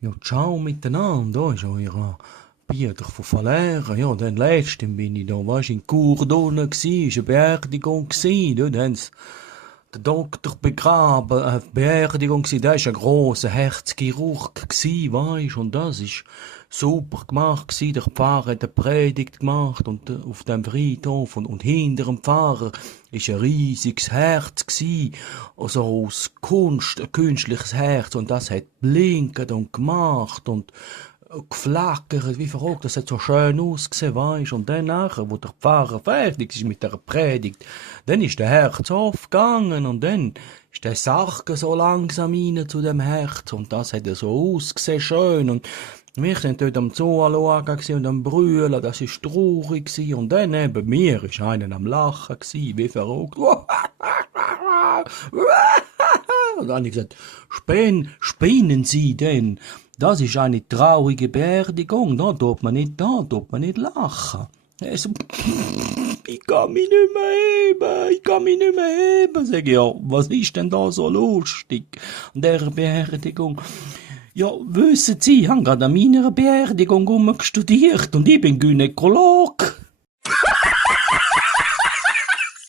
Ja, ciao miteinander, da ist euer Peter von Valera. Ja, dann letztens bin ich da, weisst, in Courdon gsi, ist eine Beerdigung gsi, dort haben sie den Doktor begraben, eine Beerdigung gsi, der ist ein grosser Herzchirurg gsi, weisst, und das ist super gemacht gsi, der Pfarrer hat eine Predigt gemacht und auf dem Friedhof und hinter dem Pfarrer ist ein riesiges Herz gsi, also aus Kunst, ein künstliches Herz, und das hat blinket und gemacht und geflackert, wie verrückt, das hat so schön ausgesehen, weisst. Und dann nachher, wo der Pfarrer fertig ist mit der Predigt, dann ist der Herz aufgegangen und dann ist der Sarg so langsam rein zu dem Herz und das hat so ausgesehen schön und wir sind dort am Zuschauen gsi und am Brüllen, das ist traurig gsi und dann neben mir ist einer am Lachen gsi, wie verrückt. Und dann habe ich gesagt, spinnen Sie denn? Das ist eine traurige Beerdigung, da tut man nicht lachen. Er so, ich kann mich nicht mehr heben, ich kann mich nicht mehr heben. Sag ich, ja, was ist denn da so lustig an dieser Beerdigung? Ja, wissen Sie, ich habe gerade an meiner Beerdigung studiert und ich bin Gynäkolog.